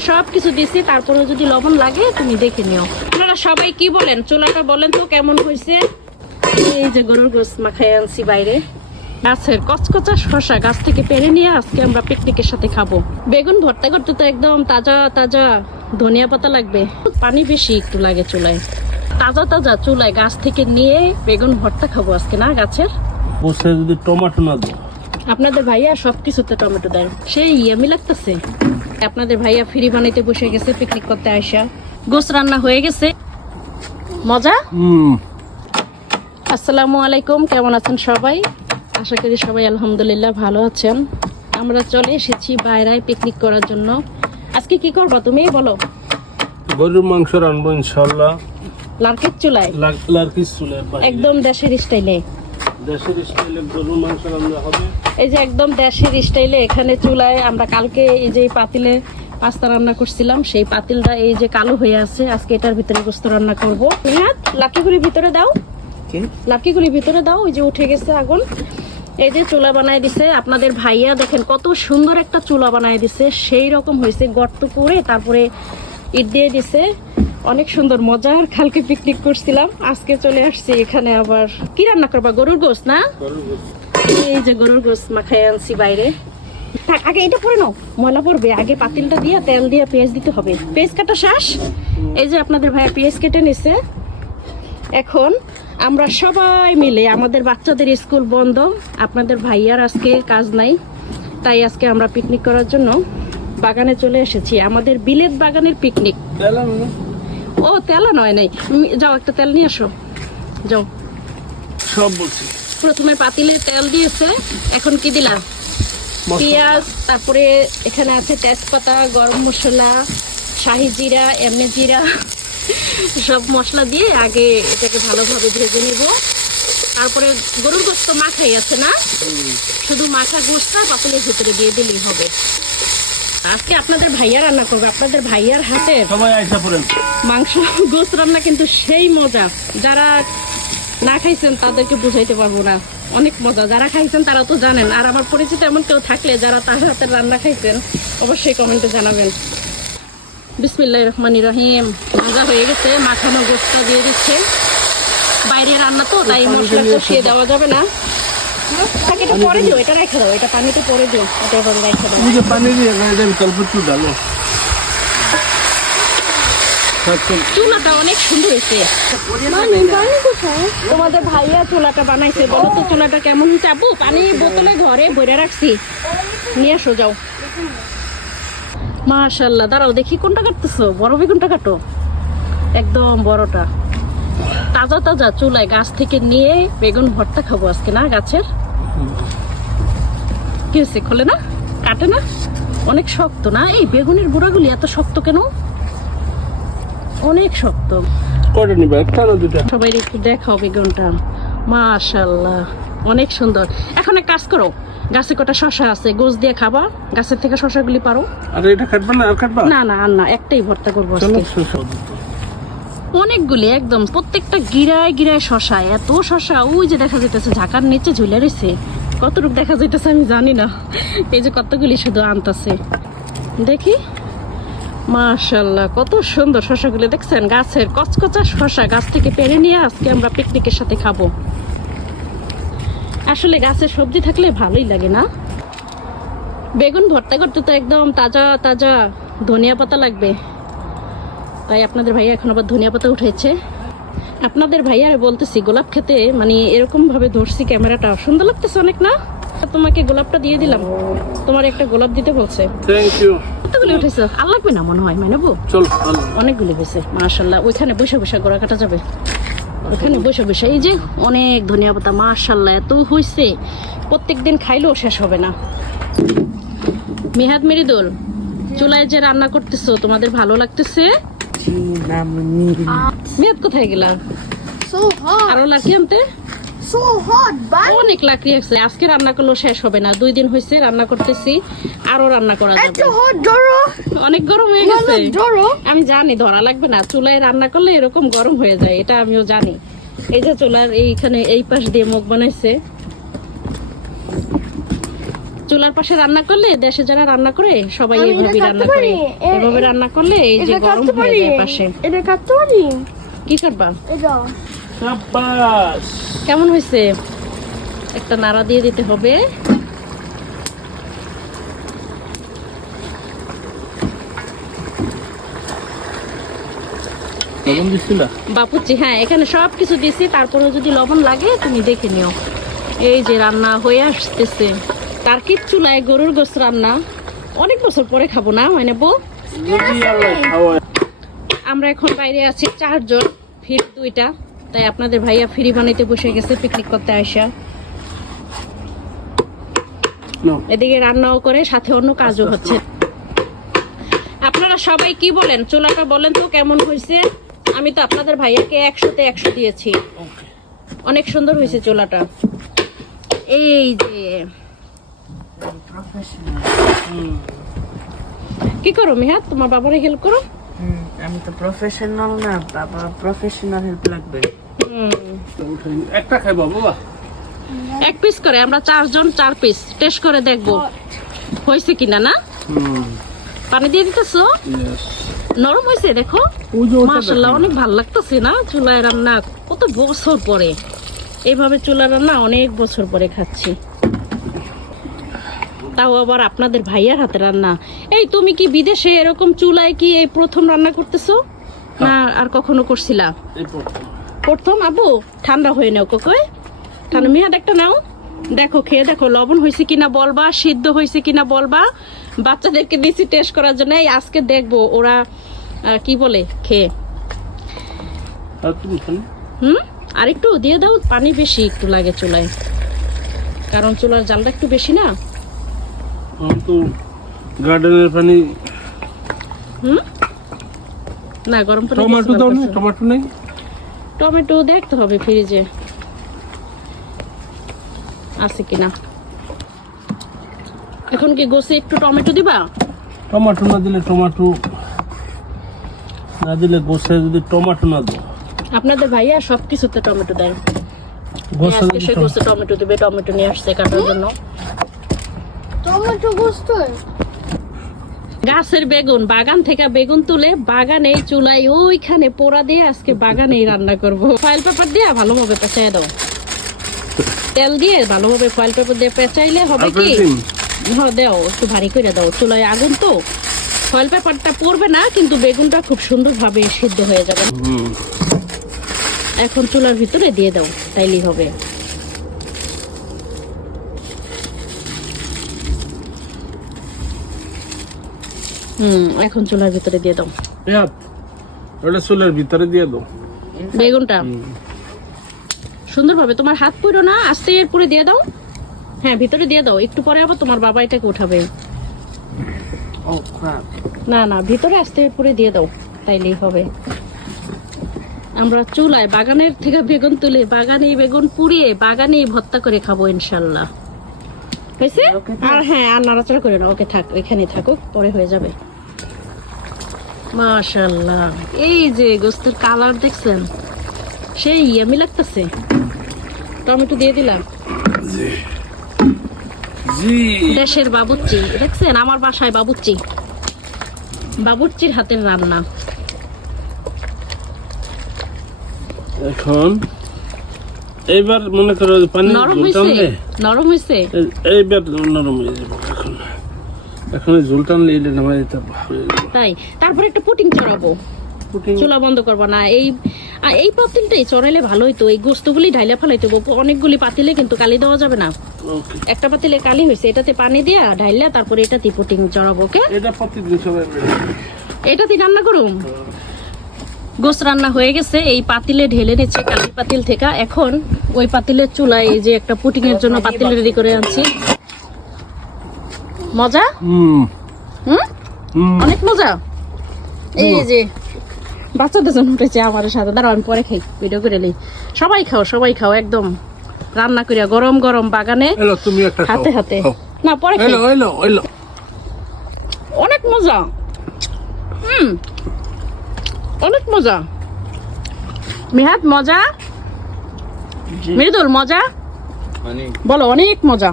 সব কিছু দিছি তারপরে যদি লবণ লাগে তুমি দেখে নিও। আপনারা সবাই কি বলেন? চুলাটা বলেন তো কেমন হয়েছে? এই যে গরুর গোস মাখাই আনছি বাইরে। গাছের কচকচা শশা গাছ থেকে পেরে নিয়ে আজকে আমরা পিকনিকের সাথে খাব। বেগুন ভর্তা করতে তো একদম তাজা তাজা ধনিয়া পাতা লাগবে। পানি বেশি একটু লাগে চুলায়। তাজা তাজা চুলায় গাছ থেকে নিয়ে বেগুন ভর্তা খাব আজকে না গাছের? বসে যদি টমেটো না দেয়। আপনাদের ভাইয়া সবকিছুতে টমেটো দেয়। সেই ইয়ামি লাগতেছে। আপনাদের ভাইয়া ফ্রি বানাইতে বসে গেছে পিকনিক করতে আসা গোস রান্না হয়ে গেছে। মজা? আসসালামু আলাইকুম কেমন আছেন সবাই? আশা করি সবাই আলহামদুলিল্লাহ ভালো আছেন। আমরা চলে এসেছি বাইরায় পিকনিক করার জন্য। আজকে কি করবা তুমি বলো? গরুর মাংস রানবো ইনশাল্লাহ লার্কেট চুলায়? লার্কিস চুলে একদম দেশের স্টাইলে দেশের স্টাইলে গরুর মাংস রান্না হবে? এই যে একদম দেশের স্টাইলে এখানে চুলায় আমরা কালকে এই যে পাতিলে পাস্তা রান্না করছিলাম সেই পাতিলটা এই যে কালো হয়ে আছে আজকে এটার ভিতরে গোস্ত রান্না করব। হ্যাঁ লাঠিগুলির ভিতরে দাও। লাঠিগুলির ভিতরে দাও ওই যে উঠে গেছে আগুন। এই যে চুলা বানায় দিছে আপনাদের ভাইয়া দেখেন কত সুন্দর একটা চুলা বানায় দিছে সেই রকম হয়েছে গর্ত করে তারপরে ইট দিয়ে দিছে। অনেক সুন্দর মজার খালকে পিকনিক করছিলাম। আজকে চলে আসছি এখানে আবার। কি রান্না করবা? গরুর গোস্ত না? এই যে গরুর গোস মাখাই আনছি বাইরে। থাক, আগে এটা পরে নাও। ময়লা পড়বে। আগে পাতিলটা দিয়ে তেল দিয়ে পেঁয়াজ দিতে হবে। পেঁয়াজ কাটা শ্বাস এই যে আপনাদের ভাইয়া পেঁয়াজ কেটে নিছে। এখন আমরা সবাই মিলে আমাদের বাচ্চাদের স্কুল বন্ধ আপনাদের ভাইয়ার আজকে কাজ নাই তাই আজকে আমরা পিকনিক করার জন্য বাগানে চলে এসেছি। আমাদের বিলেত বাগানের পিকনিক? ও তেলা নয় নাই। যাও একটা তেল নিয়ে আসো যাও। সব বলছি। প্রথমে পাতিলে তেল দিয়েছে এখন কি দিলাম পেঁয়াজ তারপরে এখানে আছে তেজপাতা গরম মশলা শাহি জিরা এমনি জিরা সব মশলা দিয়ে আগে এটাকে ভালোভাবে ভেজে নিব। তারপরে গরুর গোস্ত মাখাই আছে না? শুধু মাখা গোস্ত পাতিলের ভিতরে দিয়ে দিলেই হবে। আজকে আপনাদের ভাইয়া রান্না করবে আপনাদের ভাইয়ার হাতে সবাই আইসা পড়েন। মাংস গোস্ত রান্না কিন্তু সেই মজা। যারা না খাইছেন তাদেরকে বুঝাইতে পারব না। অনেক মজা। যারা খাইছেন তারা তো জানেন। আর আমার পরিচিত এমন কেউ থাকলে যারা তার হাতের রান্না খাইছেন অবশ্যই কমেন্টে জানাবেন। বিসমিল্লাহ রহমান রহিম। ভাজা হয়ে গেছে। মাখানো গোস্ত দিয়ে দিচ্ছে। বাইরে রান্না তো তাই মশলা কষিয়ে দেওয়া যাবে না। হ্যাঁ? পরে এটা দাও এটা পরে এটা দাও। পানি চুলাটা অনেক সুন্দর হয়েছে। তোমাদের ভাইয়া চুলাটা বানাইছে বলো তো চুলাটা কেমন হয়েছে? পানি বোতলে ঘরে ভরে রাখছি। নিয়ে আসো যাও। মাশাল্লাহ দাঁড়াও দেখি কোনটা কাটতেছো? বরফে কোনটা কাটো? একদম বড়টা। তাজা তাজা চুলায় গাছ থেকে নিয়ে বেগুন ভর্তা খাব আজকে না গাছের? কি হয়েছে? খোলে না? কাটে না? অনেক শক্ত না? এই বেগুনের গুঁড়াগুলি এত শক্ত কেন? অনেক শক্ত। করে নিবা? একটা না দুটা সবাই একটু দেখাও বেগুনটা। মাশাল্লাহ অনেক সুন্দর। এখন এক কাজ করো গাছে কটা শশা আছে গোছ দিয়ে খাবা। গাছের থেকে শশাগুলি পারো। আর এটা কাটবা না? আর কাটবা? না না আর না একটাই ভর্তা করব আজকে। অনেকগুলি, একদম প্রত্যেকটা গিরায় গিরায় শশা এত শশা, ওই যে দেখা যাইতেছে ঝাঁকার নিচে ঝুলে রয়েছে কতটুকু দেখা যাইতেছে আমি জানি না। এই যে কতগুলি শুধু আনতাছে। দেখি। মাশাল্লাহ কত সুন্দর শশাগুলি দেখছেন? গাছের কচকচা শশা, গাছ থেকে পেরে নিয়ে আজকে আমরা পিকনিকের সাথে খাব। আসলে গাছের সবজি থাকলে ভালোই লাগে না? বেগুন ভর্তা করতে তো একদম তাজা তাজা ধনিয়া পাতা লাগবে। তাই আপনাদের ভাইয়া এখন আবার ধনিয়া পাতা উঠেছে আপনাদের ভাইয়া বলতেছি গোলাপ খেতে মানে এরকম ভাবে ধরছি ক্যামেরাটা। সুন্দর লাগতেছে অনেক না? তোমাকে গোলাপটা দিয়ে দিলাম। তোমার একটা গোলাপ দিতে বলছে। থ্যাংক ইউ কতগুলি উঠেছে? আর লাগবে না মনে হয় মানবো চল অনেকগুলি হয়েছে মাশাল্লাহ। ওইখানে বসে বসে গোড়া কাটা যাবে। ওখানে বসে বসে। এই যে অনেক ধনিয়া পাতা মাশাল্লাহ এত হয়েছে। প্রত্যেক দিন খাইলেও শেষ হবে না। মিহাদ মেরিদুল চুলায় যে রান্না করতেছো তোমাদের ভালো লাগতেছে? মেয়াদ কোথায় গেলা? So hot, আরও লাকি আনতে? So hot, but অনেক লাকড়ি আছে। আজকে রান্না করলেও শেষ হবে না। দুই দিন হয়েছে রান্না করতেছি আরও রান্না করা যাবে. অনেক গরম হয়ে গেছে। আমি জানি ধরা লাগবে না। চুলায় রান্না করলে এরকম গরম হয়ে যায় এটা আমিও জানি। এই যে চুলার এইখানে এই পাশ দিয়ে মুখ বানাইছে। চুলার পাশে রান্না করলে দেশে যারা রান্না করে সবাই এইভাবে রান্না করে? এভাবে রান্না করলে এই যে গরম হয়ে যায় পাশে। এটা কাটতে পারি? কি করবা সাব্বাস। কেমন হয়েছে? একটা নাড়া দিয়ে দিতে হবে। লবণ বাপুচি হ্যাঁ এখানে সব কিছু দিয়েছি তারপরে যদি লবণ লাগে তুমি দেখে নিও। এই যে রান্না হয়ে আসতেছে। টার্কির চুলায় গরুর গোস রান্না। অনেক বছর পরে খাব না আল্লাহ খাওয়ায় আমরা এখন বাইরে আছি চারজন ফির দুইটা। তাই আপনাদের ভাইয়া ফ্রি বানাইতে বসে গেছে পিকনিক করতে আসা এদিকে রান্নাও করে সাথে অন্য কাজও হচ্ছে। আপনারা সবাই কি বলেন? চুলাটা বলেন তো কেমন হয়েছে? আমি তো আপনাদের ভাইয়াকে একশোতে একশো দিয়েছি। অনেক সুন্দর হয়েছে চুলাটা। এই যে কি করো মিহাত তোমার বাবারে হেল্প করো আমি তো প্রফেশনাল না বাবা প্রফেশনাল হেল্প লাগবে। নি। একটা খাইবা বাবা। এক পিস করে আমরা চারজন চার পিস টেস্ট করে দেখব। হয়েছে কিনা না? পানি দিয়ে দিতেছো? নরম হয়েছে দেখো। দেখো। অনেক ভালো লাগতেছে না চুলায় রান্না? কত বছর পরে। এইভাবে চুলা রান্না অনেক বছর পরে খাচ্ছি। তাও আবার আপনাদের ভাইয়ার হাতে রান্না। এই তুমি কি বিদেশে এরকম চুলায় কি এই প্রথম রান্না করতেছো? না আর কখনো করছিলা? প্রথম। আবু ঠান্ডা হয়ে নাও কোকই। ঠান্ডা মেয়াদ একটা নাও। দেখো খেয়ে দেখো লবণ হয়েছে কিনা বলবা সিদ্ধ হয়েছে কিনা বলবা। বাচ্চাদেরকে দিছি টেস্ট করার জন্য। এই আজকে দেখব ওরা কি বলে খেয়ে। হুম? আর একটু দিয়ে দাও পানি বেশি একটু লাগে চুলায়। কারণ চুলার জালটা একটু বেশি না? তো গার্ডেনের পানি হুম? না গরম পানি টমেটো দাও না টমেটো নেই? টমেটো দেখতে হবে ফ্রিজে আছে কিনা? এখন কি গোসে একটু টমেটো দিবা? টমেটো না দিলে টমেটো না দিলে গোসে যদি টমেটো না দাও। আপনাদের ভাইয়া সবকিছুতে টমেটো দেয়। গোসে টমেটো- গোসে টমেটো দিবে টমেটো নিয়ে আসছে কাটার জন্য। গাছের বেগুন বাগান থেকে বেগুন তুলে বাগানে চুলাই ওইখানে পোড়া দিয়ে আজকে বাগানেই রান্না করব। ফয়েল পেপার দিয়ে ভালোভাবে পেঁচাই দাও। তেল দিয়ে ভালোভাবে ফয়েল পেপার দিয়ে পেঁচাইলে হবে কি? হ্যাঁ দাও একটু ভারী করে দাও। চুলায় আগুন তো। ফয়েল পেপারটা পড়বে না কিন্তু বেগুনটা খুব সুন্দরভাবে সিদ্ধ হয়ে যাবে। এখন চুলার ভিতরে দিয়ে দাও তাইলেই হবে। হুম এখন চুলার ভিতরে দিয়ে দাও। ওটা চুলের ভিতরে দিয়ে দাও। বেগুনটা? সুন্দরভাবে তোমার হাত পুরো না আস্তে পুরো দিয়ে দাও। হ্যাঁ ভিতরে দিয়ে দাও একটু পরে আবার তোমার বাবা এটাকে উঠাবে। না না ভিতরে আস্তে পুরে দিয়ে দাও তাইলেই হবে। আমরা চুলায় বাগানের থেকে বেগুন তুলে বাগানে বেগুন পুড়িয়ে বাগানে ভর্তা করে খাব ইনশাল্লাহ। হয়েছে? আর হ্যাঁ আর নাড়াচাড়া করে না ওকে থাক ওইখানে থাকুক পরে হয়ে যাবে। মাশাল্লাহ এই যে গোস্তের কালার দেখছেন সেই ইয়ামি লাগতেছে। টমেটো দিয়ে দিলাম। দেশের বাবুচ্চি দেখছেন আমার বাসায় বাবুচ্চি বাবুচ্চির হাতের রান্না। এখন এইবার মনে করো পানি নরম হয়েছে নরম হয়েছে এইবার নরম হয়ে যাবে। এখন ঝোল টানলে এলে নামাই দিতে তাই? তারপরে একটু পুটিং চড়াবো। চুলা বন্ধ করব না। এই এই পাতিলটাই চড়াইলে ভালো হইতো এই গোস্তগুলি ঢাইলে ফেলাইতো অনেকগুলি পাতিলে কিন্তু কালি দেওয়া যাবে না। একটা পাতিলে কালি হয়েছে এটাতে পানি দিয়া ঢাইলা তারপরে এটাতে পুটিং চড়াবো ওকে? এটাতে রান্না করুম? গোস রান্না হয়ে গেছে। এই পাতিলে ঢেলে নিচ্ছে কালি পাতিল থেকে। এখন ওই পাতিলের চুলায় এই যে একটা পুটিং এর জন্য পাতিল রেডি করে আনছি। মজা? হুম। অনেক মজা? এই যে বাচ্চাদের জন্য উঠেছে আমার সাথে। দাঁড়াও আমি পরে খাই ভিডিও করে নিই। সবাই খাও সবাই খাও একদম। রান্না করিয়া গরম গরম বাগানে। এলো তুমি একটা খাও। হাতে হাতে। না পরে খাই। অনেক মজা। হুম। অনেক মজা। মেহাত মজা? মৃদুল মজা? বলো অনেক মজা।